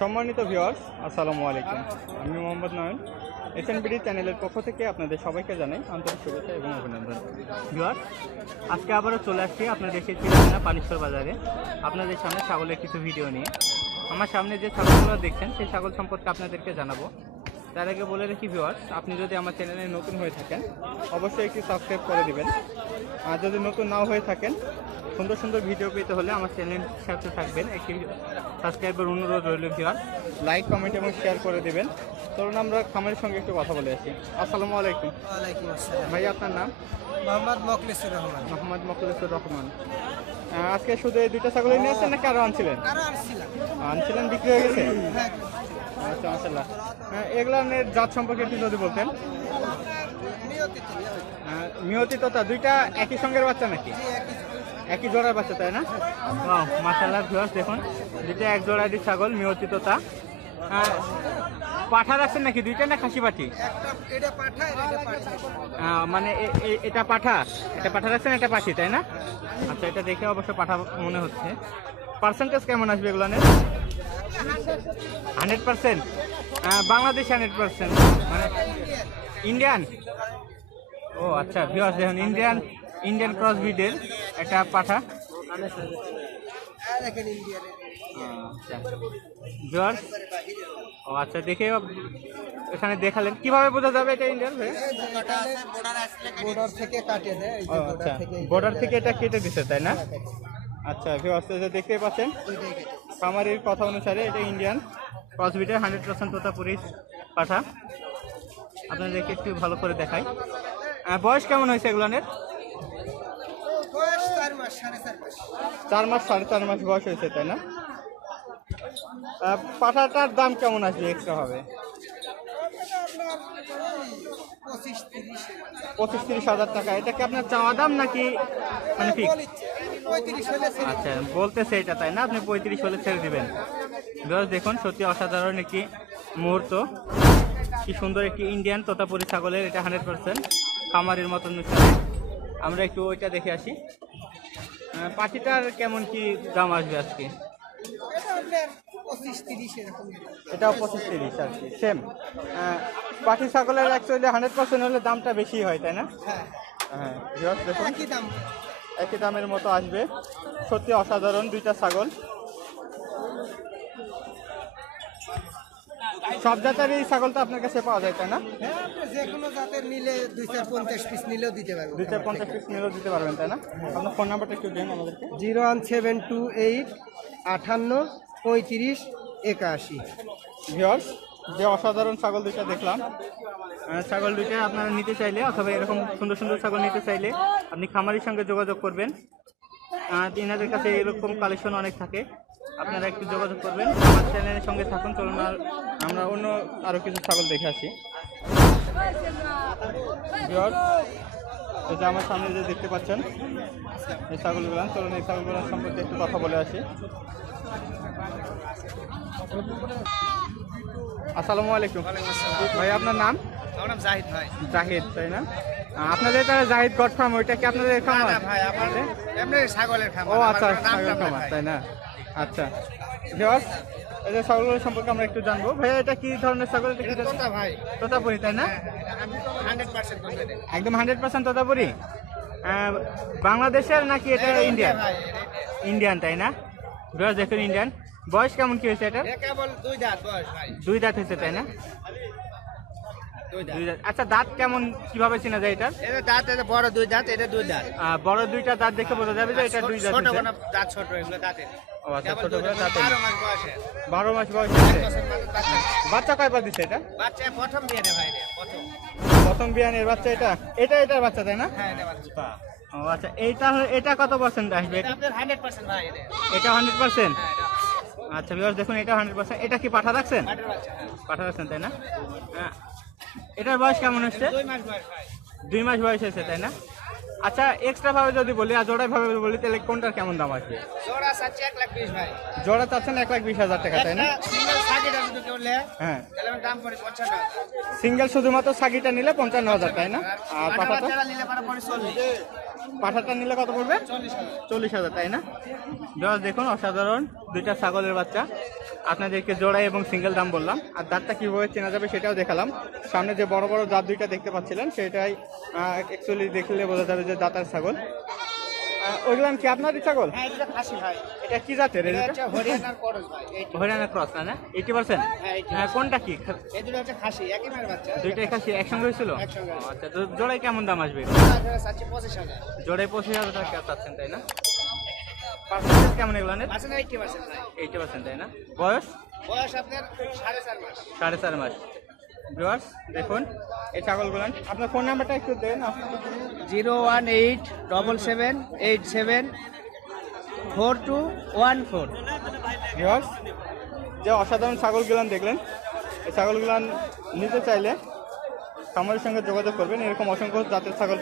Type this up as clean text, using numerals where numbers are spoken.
সম্মানিত ভিউয়ার্স, আসসালামু আলাইকুম। আমি মোহাম্মদ নয়ন, এসএনবিডি চ্যানেলের পক্ষ থেকে আপনাদের সবাইকে জানাই আন্তরিক শুভেচ্ছা এবং অভিনন্দন। ভিউয়ার্স, আজকে আবারও চলে আসছি আপনাদের সেই চিড়িয়াখানা পানিশ্বর বাজারে আপনাদের সামনে ছাগলের কিছু ভিডিও নিয়ে। আমার সামনে যে ছাগলগুলো দেখছেন সেই ছাগল সম্পর্কে আপনাদেরকে জানাবো। তার আগে বলে রাখি ভিউয়ার্স, আপনি যদি আমার চ্যানেলে নতুন হয়ে থাকেন অবশ্যই একটি সাবস্ক্রাইব করে দিবেন। আর যদি নতুন নাও হয়ে থাকেন, সুন্দর সুন্দর ভিডিও পেতে হলে আমার চ্যানেল সাথে থাকবেন। একটি সাবস্ক্রাইবের অনুরোধ রইল ভিউয়ার, লাইক কমেন্ট এবং শেয়ার করে দেবেন। চলুন আমরা খামারের সঙ্গে একটু কথা বলে আসি। আসসালামু আলাইকুম। ওয়ালাইকুম আসসালাম। ভাই, আপনার নাম? মোহাম্মদ মখলিসুর রহমান। মোহাম্মদ মখলিসুর রহমান। আজকে শুধু এই দুইটা ছাগলই নিয়ে আসছেন নাকি আরও আনছিলেন? আনছিলেন, বিক্রি হয়ে গেছে? হ্যাঁ। আচ্ছা, মাশাআল্লাহ। এগুলোর জাত সম্পর্কে একটু যদি বলতেন। মিয়তি তোতা দুইটা একই সঙ্গের বাচ্চা নাকি? একই জোড়ার বাচ্চা, তাই না? মাশাআল্লাহ ভিউয়ার্স, দেখুন দুইটা এক জোড়ারই ছাগল, মিয়তি তোতা। পাঠা রাখছেন নাকি দুইটা, না খাসি পাঠি? মানে এটা পাঠা, এটা পাঠা রাখছেন, এটা পাঠি, তাই না? আচ্ছা, এটা দেখে অবশ্য পাঠা মনে হচ্ছে। পার্সেন্টেজ কেমন আসবে এগুলো? 100%? বাংলাদেশ 100%, মানে ইন্ডিয়ান? ও আচ্ছা ভিউয়ার্স, দেখুন ইন্ডিয়ান ক্রস ব্রিডের একটা পাঠা। ভিউয়ার্স, ও আচ্ছা, দেখে এখানে দেখালেন, কিভাবে বোঝা যাবে এটা ইন্ডিয়ান? বর্ডার থেকে কাটিয়ে দেয়। আচ্ছা, বর্ডার থেকে এটা কেটে দিচ্ছে, তাই না? আচ্ছা ভিউয়ার্স, দেখতে পাচ্ছেন খামারের কথা অনুসারে এটা ইন্ডিয়ান ক্রস ব্রিডের 100% তোতাপুরি পাঠা। আপনাদেরকে একটু ভালো করে দেখাই। বয়স কেমন হয়েছে এগুলোনের? 4 মাস, 4.5 মাস বয়স হয়েছে, তাই না? পাঠাটার দাম কেমন আসবে এক্সট্রা হবে? 25-30 হাজার টাকা। এটা কি আপনার চাওয়া দাম নাকি মানে ফিক্স? আচ্ছা, বলতেছে এটা, তাই না? আপনি 35 হলে ছেড়ে দিবেন। দেখুন, সত্যি অসাধারণ একটি মুহূর্ত। কি সুন্দর একটি ইন্ডিয়ান তোতাপুরি ছাগলের, এটা 100% খামারের মতন মিশালে। আমরা একটু ওইটা দেখে আসি। পাখিটার কেমন কি দাম আসবে আজকে? এটাও 25-30 আর কি, সেম। পাখি ছাগলের অ্যাকচুয়ালি 100% হলে দামটা বেশি হয়, তাই না? হ্যাঁ, দেখুন একই দামের মতো আসবে। সত্যি অসাধারণ দুইটা ছাগল। সব জাতেরই ছাগল তো আপনার কাছে পাওয়া যায়, তাই না? যে কোনো জাতের নিলে 250 পিস নিলেও দিতে পারবেন। 250 পিস নিলেও দিতে পারবেন, তাই না? আপনার ফোন নাম্বারটা একটু দেন আমাদেরকে। 01728 58 35 81। ভিউয়ার্স, যে অসাধারণ ছাগল দুইটা দেখলাম, ছাগল দুইটা আপনারা নিতে চাইলে অথবা এরকম সুন্দর সুন্দর ছাগল নিতে চাইলে আপনি খামারির সঙ্গে যোগাযোগ করবেন। তিনাদের কাছে এরকম কালেকশন অনেক থাকে, আপনারা একটু যোগাযোগ করবেন। আমার চ্যানেলের সঙ্গে থাকুন। চলুন আমরা অন্য আরও কিছু ছাগল দেখে আসি। ভিউয়ার্স, এটা আমার সামনে যে দেখতে পাচ্ছেন এই ছাগলগুলো, চলুন এই ছাগলগুলো সম্পর্কে একটু কথা বলে আসি। আসসালামু আলাইকুম ভাই, আপনার নাম? আমার নাম জাহিদ ভাই। জাহিদ, তাই না? আপনাদের এটা জাহিদ গড ফার্ম, ওইটা কি আপনাদের খামার? ভাই আমাদের এমনি ছাগলের খামার। ও আচ্ছা, ছাগলের খামার, তাই না? আচ্ছা ভিউয়ার্স, এই যে ছাগলগুলো সম্পর্কে আমরা একটু জানবো। ভাইয়া, এটা কি ধরনের ছাগল? এটা কি তোতা ভাই? তোতাপুরি, তাই না? 100% তোতা। একদম 100% তোতাপুরি। বাংলাদেশের নাকি এটা ইন্ডিয়ান? ইন্ডিয়ান, তাই না? ভিউয়ার্স দেখুন, ইন্ডিয়ান। বয়স কেমন কি হয়েছে এটা? কেবল 2 দাঁত বয়স ভাই। 2 দাঁত হয়েছে, তাই না? 2 দাঁত। আচ্ছা, দাঁত কেমন, কিভাবে চেনা যায় এটা? এটা দাঁত, এটা বড় 2 দাঁত, এটা 2 দাঁত। বড় দুইটা দাঁত দেখে বোঝা যাবে যে এটা 2 দাঁত। ছোট কোন দাঁত ছোট, এগুলো দাঁতে। ও আচ্ছা, ছোট করে দাঁতে। 12 মাস বয়সে। 12 মাস বয়সে। বাচ্চা কয়বার দিছে এটা? বাচ্চা প্রথম বিয়ে ভাই, প্রথম বিয়ানের বাচ্চা এটা? এটার বাচ্চা, তাই না? হ্যাঁ, এটা বাচ্চা। ও আচ্ছা, এটা কত পার্সেন্ট আসবে? এটা আপনার 100% ভাই। এটা 100%? হ্যাঁ, এটা আচ্ছা ভিউয়ার্স, দেখুন এটা 100%। এটা কি পাঠা রাখছেন? পাটের বাচ্চা। পাঠা রাখছেন, তাই না? এটার বয়স কেমন হচ্ছে? 2 মাস বয়স ভাই। 2 মাস বয়স হয়েছে, তাই না? আচ্ছা, এক্সট্রা ভাবে যদি বলি আর জোড়া ভাবে বলি, তাহলে কোনটার কেমন দাম আসবে? জোড়া চাচ্ছে 1,20,000 ভাই। জোড়া চাচ্ছেন 1,20,000 টাকা, তাই না? সিঙ্গেল সাগিটা যদি কেউ নেয়, হ্যাঁ, তাহলে আমার দাম পড়ে 55,000। সিঙ্গেল শুধুমাত্র সাগিটা নিলে 55,000, তাই না? আর পাঠাটা নিলে পড়ে 40। পাঠাটা নিলে কত পড়বে? 40,000, তাই না? ভিউয়ার্স দেখুন, অসাধারণ দুইটা ছাগলের বাচ্চা। আপনাদেরকে জোড়াই এবং সিঙ্গেল দাম বললাম, আর দাঁতটা কীভাবে চেনা যাবে সেটাও দেখালাম। সামনে যে বড় বড় দাঁত দুইটা দেখতে পাচ্ছিলেন সেটাই অ্যাকচুয়ালি দেখলে বোঝা যাবে যে দাঁতার ছাগল। ওইগুলো কি আপনারই ছাগল? হ্যাঁ এটা খাসি ভাই, এটা কি জাতের? এটা হচ্ছে হরিয়ানার করস ভাই। হরিয়ানা ক্রস না? 80%? হ্যাঁ, 80%। কোনটা কি? এই দুটো হচ্ছে খাসি, একই মায়ের বাচ্চা। দুইটাই খাসি একসঙ্গে হয়েছিল? একসঙ্গে। আচ্ছা, তো জোড়াই কেমন দাম আসবে? চাচ্ছি 25,000। জোড়াই 25,000 টাকা চাচ্ছেন, তাই না? পার্সেন্টেজ কেমন এগুলো? 80% ভাই। 80%, তাই না? বয়স বয়স আপনার 4.5 মাস। 4.5 মাস। ভিউয়ার্স দেখুন এই ছাগলগুলো। আপনার ফোন নাম্বারটা একটু দেন। 01877874214। ভিউয়ার্স যে অসাধারণ ছাগলগুলান দেখলেন, এই ছাগলগুলান নিতে চাইলে খামারের সঙ্গে যোগাযোগ করবেন। এরকম অসংখ্য জাতের ছাগল